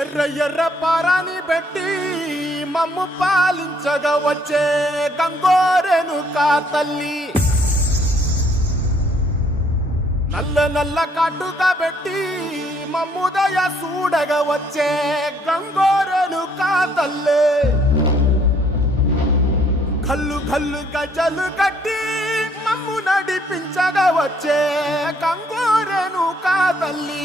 ఎర్ర ఎర్ర పారాని పెట్టి మమ్ము పాలించగా వచ్చే గంగోరెను కా తల్లి నల్ల నల్ల కాటుగా పెట్టి మమ్ముదయ చూడగా వచ్చే గంగోరెను కా తల్లి కల్లు కల్లు గజలు కట్టి మమ్ము నడిపించగా వచ్చే గంగోరెను కా తల్లి